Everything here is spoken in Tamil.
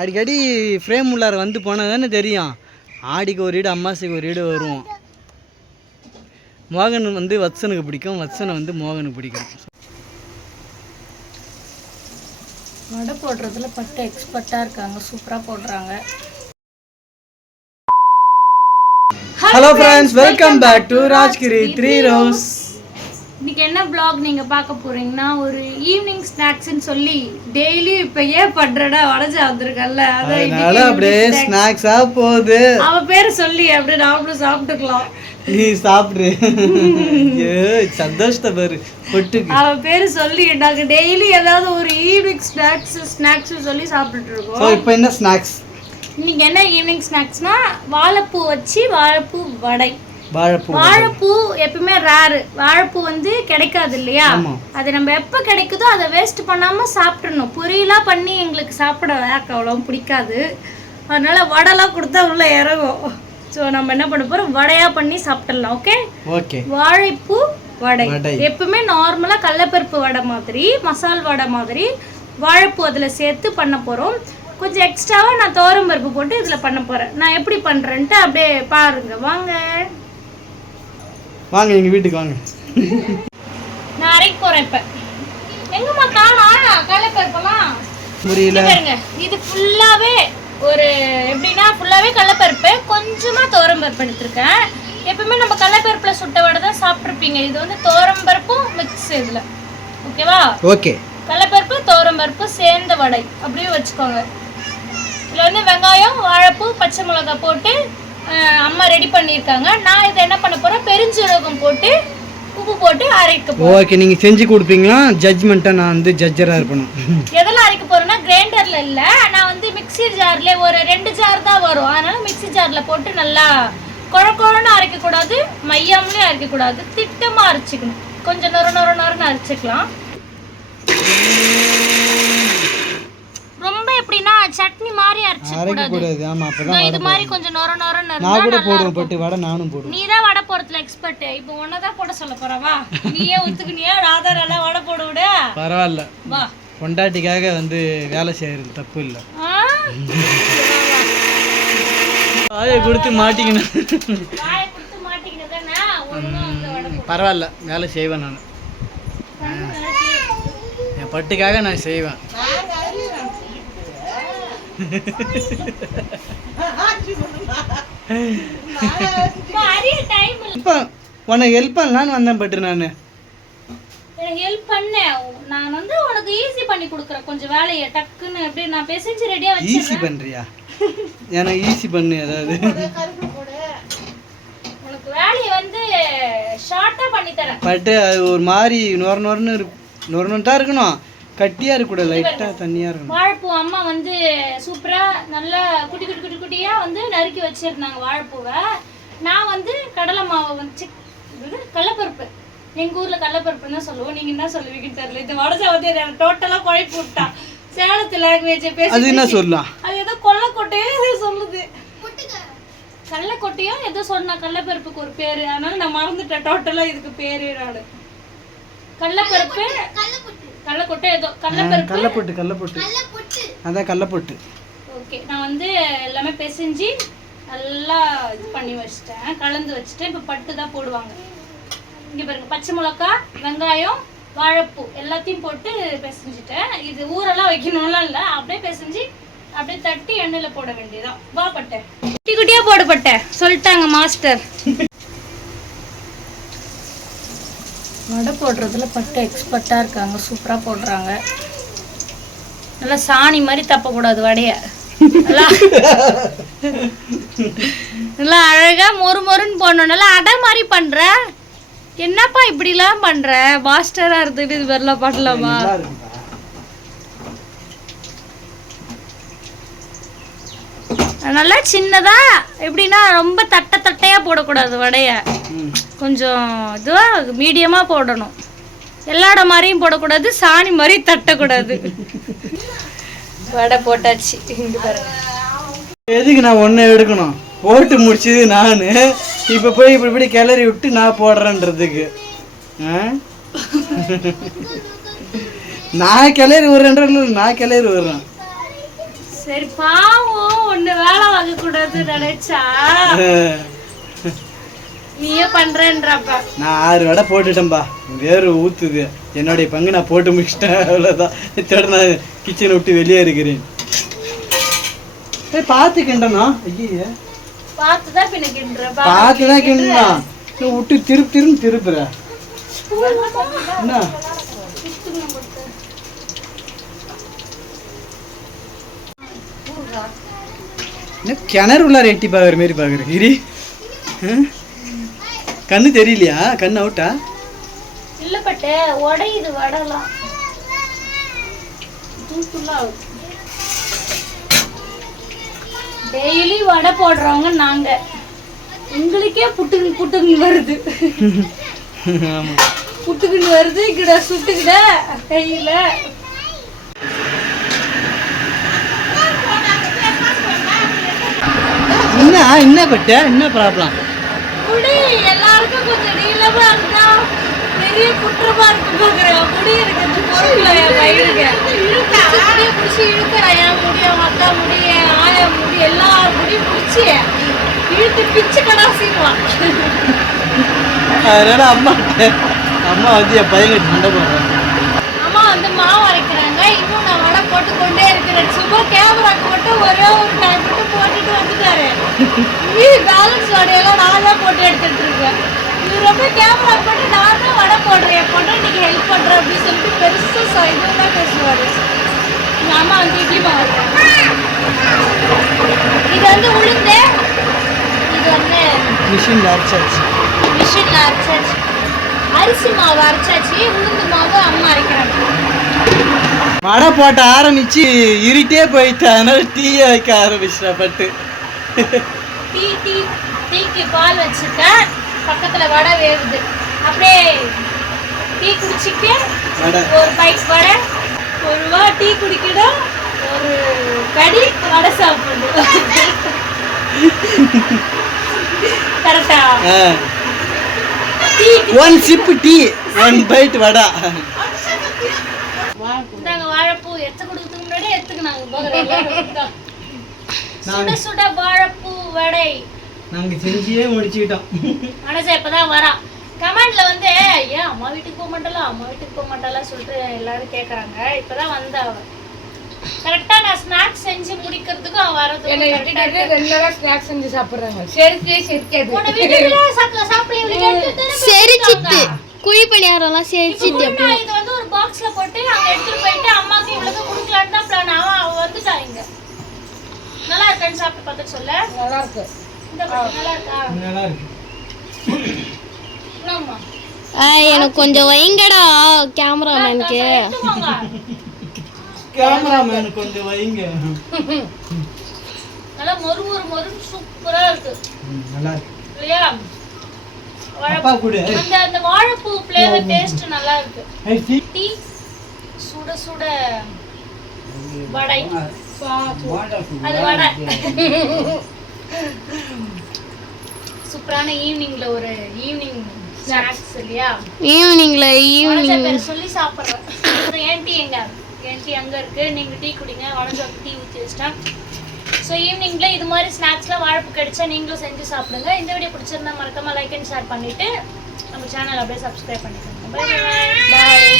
அடிக்கடி ஃப்ரேம் உள்ளார வந்து போனால் தானே தெரியும். ஆடிக்கு ஒரு வீடு அம்மாசிக்கு ஒரு வீடு வருவோம். மோகன் வந்து வத்சனுக்கு பிடிக்கும், வத்சனை வந்து மோகனுக்கு பிடிக்கும். வடை போடுறதுல பட்டு எக்ஸ்பர்ட்டாக இருக்காங்க, சூப்பராக போடுறாங்க. Hello friends, welcome back to Rajgiri 3 Rose. இன்னைக்கு என்ன vlog நீங்கள் பார்க்க போறீங்கன்னா, ஒரு ஈவினிங் ஸ்நாக்ஸ்ன்னு சொல்லி டெய்லி இப்போ ஏன் பண்ணுறடா வடைஞ்சா வந்திருக்கல, அதனால அப்படியே ஸ்நாக்ஸாக போகுது. அவன் பேர் சொல்லி அப்படியே நாமளும் சாப்பிட்டுக்கலாம். நீ சாப்பிடு, சந்தோஷத்தை பேரு பொட்டு. அவன் பேர் சொல்லி நாங்கள் டெய்லி ஏதாவது ஒரு ஈவினிங் ஸ்நாக்ஸ் சொல்லி சாப்பிட்டுட்டு இருக்கோம். இப்போ என்ன ஸ்நாக்ஸ்? இன்னைக்கு என்ன ஈவினிங் ஸ்நாக்ஸ்னா, வாழைப்பூ வச்சு வாழைப்பூ வடை. வாழைப்பூ எப்பவுமே ரேரு, வாழைப்பூ வந்து கிடைக்காது இல்லையா? அது நம்ம எப்போ கிடைக்குதோ அதை வேஸ்ட் பண்ணாமல் சாப்பிட்றணும். பொரியலாக பண்ணி எங்களுக்கு சாப்பிட அவ்வளோ பிடிக்காது, அதனால வடைலாம் கொடுத்தா உள்ள இறங்கும். ஸோ நம்ம என்ன பண்ண போகிறோம், வடையாக பண்ணி சாப்பிட்றலாம். Okay okay. வாழைப்பூ வடை எப்பவுமே நார்மலாக கடலைப்பருப்பு வடை மாதிரி, மசால் வடை மாதிரி வாழைப்பூ அதில் சேர்த்து பண்ண போகிறோம். கொஞ்சம் எக்ஸ்ட்ராவாக நான் துவரம் பருப்பு போட்டு இதில் பண்ண போகிறேன். நான் எப்படி பண்ணுறேன்ட்டு அப்படியே பாருங்க. வாங்க வாங்க எங்கள் வீட்டுக்கு வாங்க. நான் அரைக்க போகிறேன். இப்போ எங்கம்மா காணா கடலைப்பருப்பெல்லாம் புரியல. இது ஃபுல்லாகவே ஒரு எப்படின்னா ஃபுல்லாகவே கடலைப்பருப்பு, கொஞ்சமாக துவரம் பருப்பு எடுத்திருக்கேன். எப்பவுமே நம்ம கடலைப்பருப்பில் சுட்ட வடை தான் சாப்பிட்ருப்பீங்க. இது வந்து துவரம் பருப்பும் மிக்ஸ் இதில். ஓகேவா? ஓகே. கடலைப்பருப்பு துவரம் பருப்பு சேர்ந்த வடை அப்படியே வச்சுக்கோங்க. இதில் வந்து வெங்காயம், வாழைப்பூ, பச்சை மிளகாய் போட்டு அம்மா ரெடி பண்ணியிருக்காங்க. நான் இதை என்ன பண்ண போகிறேன், பெருஞ்சீரகம் போட்டு உப்பு போட்டு அரைக்க போகிறேன். ஓகே, நீங்கள் செஞ்சு கொடுப்பீங்களா? ஜட்ஜ்மெண்ட்டாக நான் வந்து ஜட்ஜராக இருக்கணும். எதெல்லாம் அரைக்க போகிறேன்னா, கிரைண்டரில் இல்லை, நான் வந்து மிக்சி ஜார்லேயே ஒரு 2 ஜார் தான் வரும். அதனால் மிக்சி ஜாரில் போட்டு நல்லா குழன்னு அரைக்கக்கூடாது, மையாமலேயும் அரைக்கக்கூடாது, திட்டமாக அரைச்சிக்கணும். கொஞ்சம் நொறுன்னு அரைச்சிக்கலாம். ரொம்ப எப்படின்னா சட்னி மாதிரி அரைக்கக்கூடாது. ஆமா, அப்பதான் இது மாதிரி கொஞ்சம் நொறுன்னு. நான் கூட போடுவேன் பட்டு வடை, நானும் போடுவேன். நீ தான் வடை போடுறதுல எக்ஸ்பர்ட். இப்போ உன்னதான் போட சொல்ல போறவா? நீயே ஒத்துக்குனியா? ராதா நல்லா வடை போட விடு. பரவாயில்ல, வா. பொண்டாட்டிக்காக வந்து வேலை செய்யறது தப்பு இல்லை. வாயை கொடுத்து மாட்டிக்கணும். வாயை கொடுத்து மாட்டிக்கினதானே ஒழுங்கா வந்து வடை போடு. பரவாயில்ல, வேலை செய்வேன் நான். என் பட்டுக்காக நான் செய்வேன். உனக்கு ஹெல்ப் பண்ணலான்னு வந்தேன் பட்டு. நான் ஹெல்ப் பண்ணேன். நான் வந்து உனக்கு ஈஸி பண்ணி கொடுக்குறேன். கொஞ்சம் வேலையை டக்குன்னு அப்படியே நான் பேசிஞ்சு ரெடியா வச்சு. ஈஸி பண்றியா? எனக்கு ஈஸி பண்ணு. அதாவது உனக்கு வேலையை வந்து ஷார்ட்டா பண்ணி தரேன். பட்டு அது ஒரு மாதிரி நொறுன்னு தான் இருக்கணும், கட்டியா இருக்க கூட, லைட்டா தண்ணியா இருக்கணும். வாழைப்பூ அம்மா வந்து சூப்பரா நல்லா குட்டியா வந்து நறுக்கி வச்சிருந்தாங்க வாழைப்பூவை. நான் வந்து கடலை மாவை வந்து கடலைப்பருப்பு, எங்க ஊர்ல கடலைப்பருப்புன்னு தான் சொல்லுவோம், நீங்க என்ன சொல்லுவீங்கன்னு தெரியல. இந்த வடசா வந்து டோட்டலா குழப்பி விட்டா. சேலத்து லாங்குவேஜ் பேசி அது என்ன சொல்லலாம், அது ஏதோ கொல்லைக்கொட்டையோ சொல்லுது, கடலைக்கொட்டையோ ஏதோ சொன்னா. கடலைப்பருப்புக்கு ஒரு பேரு, அதனால நான் மறந்துட்டேன் டோட்டலா இதுக்கு பேரு. நாடு கடலைப்பருப்பு கடலைக்கொட்டை ஏதோ கடலைப்பருப்பு அதான் கடலைப்பொட்டு. ஓகே, நான் வந்து எல்லாமே பிசைஞ்சு நல்லா இது பண்ணி வச்சிட்டேன், கலந்து வச்சுட்டேன். இப்போ பட்டு தான் போடுவாங்க. இங்கே பாருங்க, பச்சை மிளகாய், வெங்காயம், வாழைப்பூ எல்லாத்தையும் போட்டு பிசைஞ்சிட்டேன். இது ஊரெல்லாம் வைக்கணும்லாம் இல்லை, அப்படியே பிசைஞ்சு அப்படியே தட்டி எண்ணெயில் போட வேண்டியதான். வா பட்டை குட்டியாக போடப்பட்ட சொல்லிட்டாங்க மாஸ்டர். வடை போடுறதுல பட்டு எக்ஸ்பர்ட்டாக இருக்காங்க, சூப்பராக போடுறாங்க. நல்லா சாணி மாதிரி தப்பக்கூடாது வடையை. நல்லா அழகாக மொறுன்னு போடணும். நல்லா அடை மாதிரி பண்ணுற. என்னப்பா இப்படிலாம் பண்ணுற? மாஸ்டராக இருந்துட்டு இது மாதிரிலாம் பண்ணலாமா? நல்லா சின்னதா, எப்படின்னா ரொம்ப தட்டையா போடக்கூடாது வடைய, கொஞ்சம் இதுவாக மீடியமாக போடணும். எல்லாட மாதிரியும் போடக்கூடாது, சாணி மாதிரி தட்டக்கூடாது. வடை போட்டாச்சு. இங்கே பாருங்க. எதுக்கு நான் ஒன்று எடுக்கணும், போட்டு முடிச்சது நான். இப்போ போய் இப்படி கிளறி விட்டு நான் போடுறேன்றதுக்கு நான் கிளறி விடுறேன். சரி பாவம் ஒண்ணு வேலை வாங்க கூடாதுன்னு நினைச்சா நீயே பண்றேன்றப்ப நான் 6 வடை போட்டுட்டேன்பா. வேறு ஊத்துது. என்னுடைய பங்கு நான் போட்டு முடிச்சிட்டேன். அவ்வளோதான். இதோட நான் கிச்சனை விட்டு வெளியே இருக்கிறேன். பார்த்து கிண்டனா? ஐயே பார்த்துதான் பின்ன கிண்டுற. பார்த்துதான் கிண்டனா. விட்டு திருப்புற என்ன? கிணறு உள்ளார எட்டி பாக்குற மாரி பாக்குற கிரி. கண்ணு தெரியலையா? கண்ணு அவுட்டா? இல்ல பட்டு உடையுது வடலாம். டெய்லி வடை போடுறவங்க நாங்க. உங்களுக்கே புட்டுக்குன்னு வருது. புட்டுக்குன்னு வருது. கிட சுட்டுக்கிட கையில. என்ன பட்ட என்ன ப்ராப்ளம்? முடி எல்லாருக்கும் கொஞ்சம் நீளமா இருந்தா பெரிய குற்றமா இருக்கு பாக்குறேன். முடி இருக்குது பொருள் வயிறுங்க முடிய பிடிச்சி இழுக்கிறேன். என் முடிய அக்கா முடிய ஆயா முடி எல்லா முடியும் பிடிச்சி இழுத்து பிச்சு கடாசிடுவான். அதனால அம்மா வந்து என் பையன் சண்டை போடுறாங்க. அம்மா வந்து மாவு அரைக்கிறாங்க. இன்னும் நான் வடை போட்டு கொண்டே இருக்கிறேன். சும்மா கேமராக்கு மட்டும் ஒரே ஒரு டைம் மட்டும் போட்டுட்டு வந்துட்டாரு. பேலன்ஸ் வடையெல்லாம் நான் தான் போட்டு எடுத்துட்டு இருக்கேன். இது ரொம்ப கேமரா போட்டு நான் தான் வடை போடுறேன். என் பொண்ணு இன்னைக்கு ஹெல்ப் பண்றேன் அப்படின்னு சொல்லிட்டு பெருசா இதுதான் பேசுவாரு. எங்க அம்மா வந்து இட்லி மாவு. இது வந்து உளுந்து. இது வந்து மிஷின்ல அரைச்சாச்சு. அரிசி மாவு அரைச்சாச்சு. உளுந்து மாவு அம்மா அரைக்கிறாங்க. வடை போட்ட ஆரம்பிச்சு இருட்டே போயிட்டு அதனால டீயை வைக்க ஆரம்பிச்சிட்டேன். பட்டு டீக்கு பால் வச்சுட்டேன். பக்கத்துல வடை வேகுது. அப்படியே டீ குடிச்சிட்டு ஒரு பைக் வடை, ஒரு ரூபா டீ குடிக்கணும், ஒரு கடி வடை சாப்பிடணும். கரெக்டா? 1 சிப் டீ 1 பைட் வடை. நாங்க வாழைப்பூ எடுத்துக்கிறதுக்கு முன்னாடி எடுத்துக்கினாங்க. சுட வாழைப்பூ வடை நாங்க செஞ்சே முடிச்சுக்கிட்டோம். மனசா இப்பதான் வரா. கமெண்ட்ல வந்து ஏன் அம்மா வீட்டுக்கு போக மாட்டாளா சொல்லிட்டு எல்லாரும் கேக்குறாங்க. இப்பதான் வந்தா அவ. கரெக்டா நான் ஸ்நாக்ஸ் செஞ்சு முடிக்கிறதுக்கு அவ வரது. என்ன விட்டுட்டு ரெண்டோட ஸ்நாக்ஸ் செஞ்சு சாப்பிடுறாங்க. செரிக்காது. உன வீட்டுல சாப்பிடல செரிச்சிட்டு குழி பணியாரம்லாம் செரிச்சிட்டு அப்படியே இது வந்து ஒரு பாக்ஸ்ல போட்டு அங்க எடுத்துட்டு போயிட்டு அம்மாக்கு இவ்வளவு கொடுக்கலான்னு தான் பிளான். அவ வந்துட்டா இங்க. நல்லா இருக்குன்னு சாப்பிட்டு பார்த்து சொல்ல. நல்லா இருக்கு. இந்த நல்லா இருக்கா? நல்லா இருக்கு. ஆமா. எனக்கு கொஞ்சம் வைங்கடா கேமராமேனுக்கு. கேமராமேன் கொஞ்சம் வைங்க. நல்லா மொறு சூப்பரா இருக்கு. நல்லா இருக்கு. இல்லையா? அப்பா கூட அந்த வாழைப்பூ ஃப்ளேவர் டேஸ்ட் நல்லா இருக்கு. டீ சுட வடை. அது வடை. சூப்பரான ஈவினிங்ல ஒரு ஈவினிங் ஸ்நாக்ஸ் இல்லையா? ஈவினிங் சொல்லி சாப்பிட்றேன். ஏன் டீ அங்க இருக்கு. நீங்க டீ குடிங்க. வடஞ்சாக்கு டீ ஊற்றி வச்சிட்டேன். ஸோ ஈவினிங்ல இது மாதிரி ஸ்நாக்ஸ்லாம் வாழைப்பூ கிடைச்சா நீங்களும் செஞ்சு சாப்பிடுங்க. இந்த வீடியோ பிடிச்சிருந்தா மறக்காம லைக் அண்ட் ஷேர் பண்ணிட்டு நம்ம சேனல் அப்படியே சப்ஸ்கிரைப் பண்ணிக்கோங்க. பாய்.